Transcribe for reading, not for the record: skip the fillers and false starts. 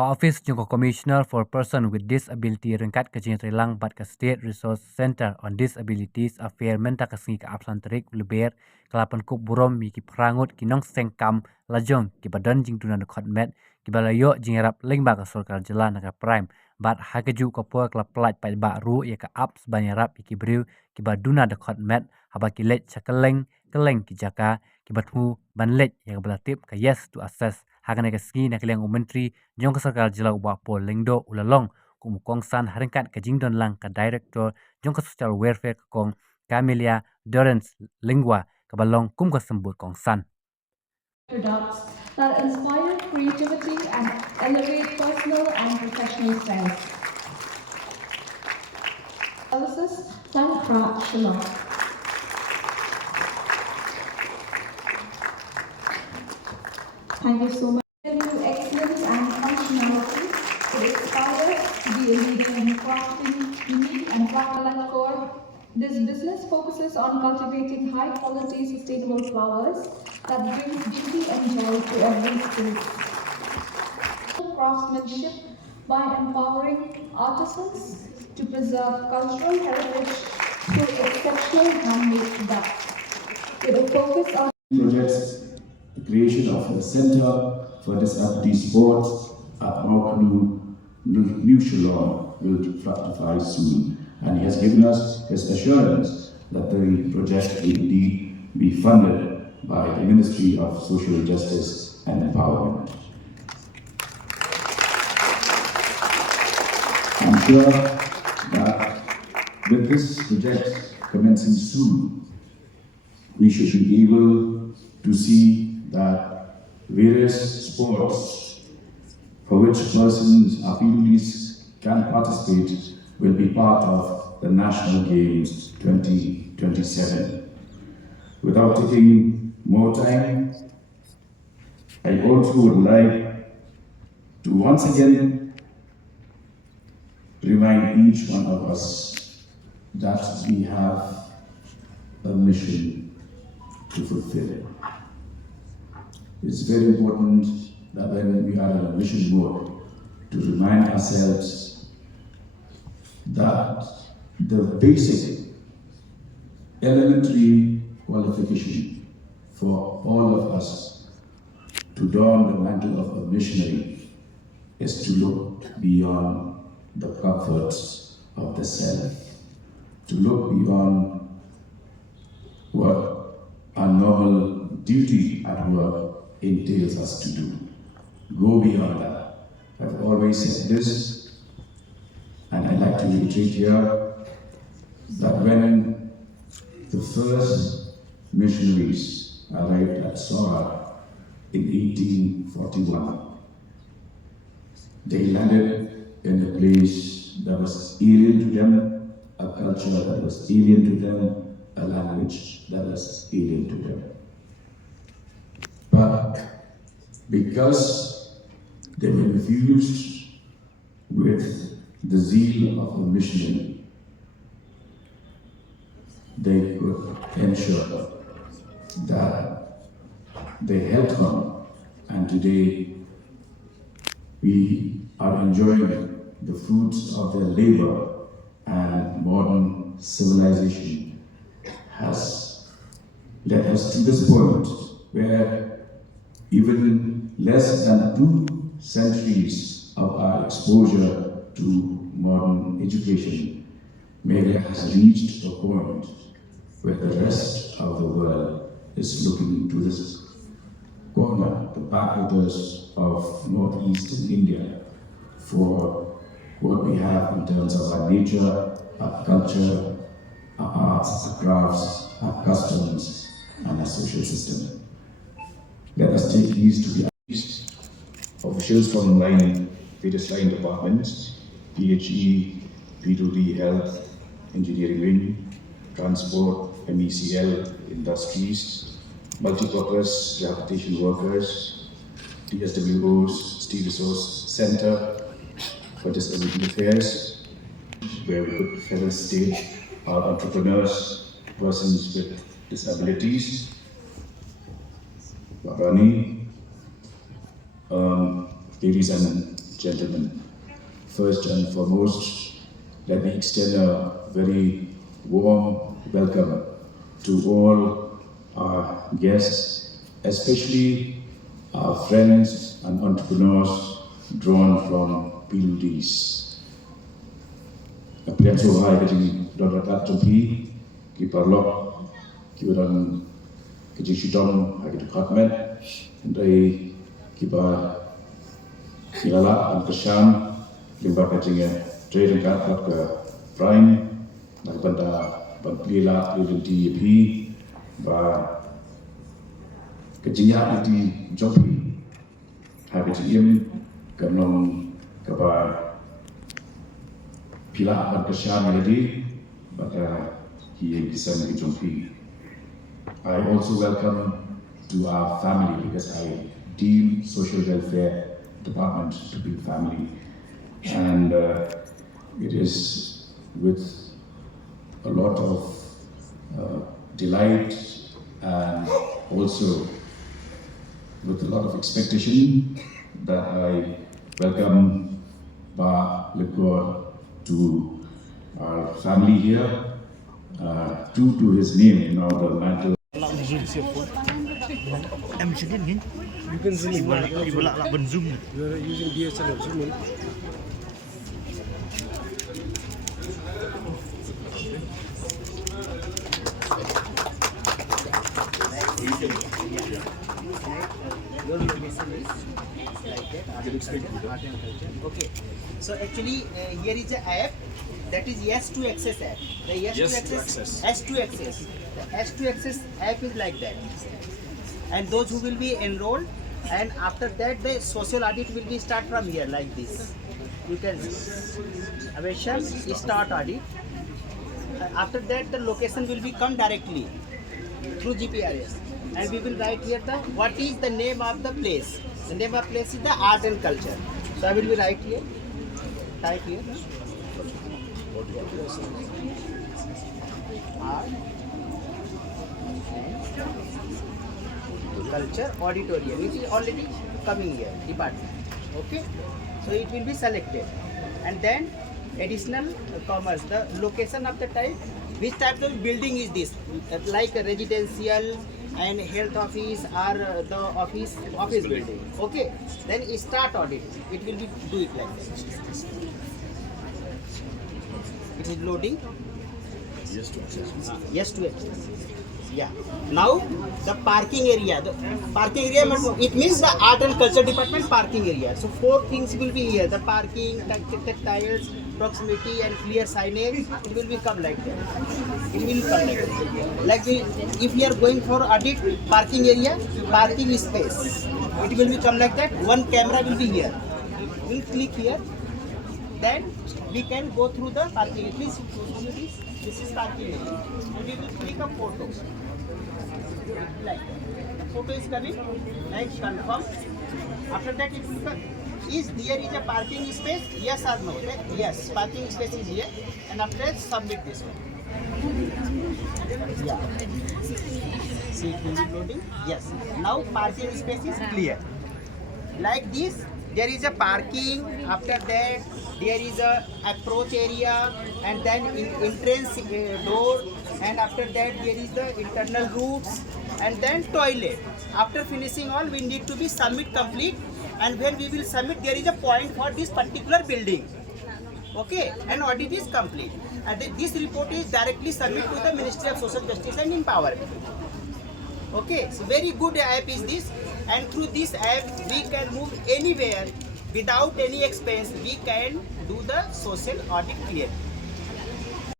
Office Jong Commissioner for Person with Disability Rengkat Kejing Trilang Bat ke State Resource Center on Disabilities Affair Menta Kesengi ke Absantrik Leber Kelapan Pynkupburom Miki Prangut Kinong Sengkam Lajong ki Badan Jing Duna Dkhot Met ki Balayo Jing Rap Lengba ke Sorkar Jelan ke Prime Bat Hakeju ke Puak Kelaplat Pai Baru ya ke Ups Banyarap ki Briu ki Duna Dkhot Met Haba ki Let Chakeleng Keleng ki Jaka ki Batmu Banlet ya ke Belatip ke Yes to Assess Hakan ke Segi nak Liang Menteri Jong ke Sorkar Jelau Wapo Lengdo Ulalong Kumukong San Haringkat ke Jingdon Lang ke Director Jong ke Social Welfare ke Kong Camelia Durance Lingua ke Balong Kum ke Sembut Kong San. Products that inspire creativity and elevate personal and professional strength. Services Sengkam. Thank you so much. Excellence and functionality to aspire to be a leader in crafting unique and practical core. This business focuses on cultivating high-quality, sustainable flowers that brings beauty and joy to every space. Craftsmanship by empowering artisans to preserve cultural heritage through exceptional handmade products. With a focus on projects, the creation of a center for disability sports at Maukalu New Shillong will fructify soon, and he has given us his assurance that the project will indeed be funded by the Ministry of Social Justice and Empowerment. I'm sure that with this project commencing soon, we should be able to see that various sports for which persons or PWDs can participate will be part of the National Games 2027. Without taking more time, I also would like to once again remind each one of us that we have a mission to fulfill. It's very important that when we are in a mission mode, to remind ourselves that the basic elementary qualification for all of us to don the mantle of a missionary is to look beyond the comforts of the self, to look beyond what our normal duty at work entails us to do. Go beyond that. I've always said this, and I'd like to reiterate here, that when the first missionaries arrived at Sorkar in 1841, they landed in a place that was alien to them, a culture that was alien to them, a language that was alien to them. But because they were infused with the zeal of a missionary, they could ensure that they held on, and today we are enjoying the fruits of their labor, and modern civilization has led us to this point where even less than 2 centuries of our exposure to modern education, Media has reached a point where the rest of the world is looking to this corner, the backwaters of northeastern India, for what we have in terms of our nature, our culture, our arts, our crafts, our customs, and our social system. Let us take these to the officials from various line departments, PHE, P2D Health, Engineering Wing, Transport, MECL, Industries, Multipurpose Rehabilitation Workers, TSWOs, State Resource Center for Disability Affairs, where we could further state our entrepreneurs, persons with disabilities, Barani, ladies and gentlemen. First and foremost, let me extend a very warm welcome to all our guests, especially our friends and entrepreneurs drawn from PUDs. Aprian Sohai kajing Dr. Tumpi, Kiparlok, Kiran kajing Shidong, Hagi Department, and I Kipa Kilala and Kasham, Limba kajing Trade and Kat Prime, Nakabanda Banplila, Living DEP, Ba kajing Iti Jopi, Hagi Ieng, Kanong Kaba. Pila akan kesyam lagi, maka Ieng bisa menjumpai. I also welcome to our family because I deem social welfare department to be family, and it is with a lot of delight and also with a lot of expectation that I welcome Ba Lekor to our family here, true to his name, you know, the mantle. You can zoom in. You are using DSLR, zoom in. Okay, so actually here is an app that is yes to access app. The yes to access. The S to access app is like that, and those who will be enrolled, and after that the social audit will be start from here like this. You can mention start audit. After that the location will be come directly through GPRS, and we will write here the what is the name of the place. The name of place is the art and culture. So I will be right here. Type here. Art and culture auditorium, which is already coming here department. Okay. So it will be selected, and then additional commerce. The location of the type. Which type of building is this? Like a residential and health office or the office building. Okay, then start audit. It will be do it like this. It is loading. Yes to access. Yes to access. Yeah. Now the parking area. The parking area, it means the art and culture department parking area. So 4 things will be here: the parking, tactiles, proximity, and clear signage. It will become like that. It will come like that. Like if we are going for audit parking area, parking space, it will become like that. One camera will be here. We'll click here. Then we can go through the parking. Please show me this. This is parking area. And we will click a photo. Like that. The photo is coming. Like confirm. After that it will come. There is a parking space? Yes or no? Yes, parking space is here. And after that, submit this one. Yeah. See, it will be loading? Yes. Now parking space is clear. Like this, there is a parking. After that, there is a approach area, and then entrance door. And after that, there is the internal routes, and then toilet. After finishing all, we need to be submit complete. And when we will submit, there is a point for this particular building. Okay, and audit is complete. And this report is directly submitted to the Ministry of Social Justice and Empowerment. Okay, so very good app is this. And through this app, we can move anywhere without any expense. We can do the social audit clearly.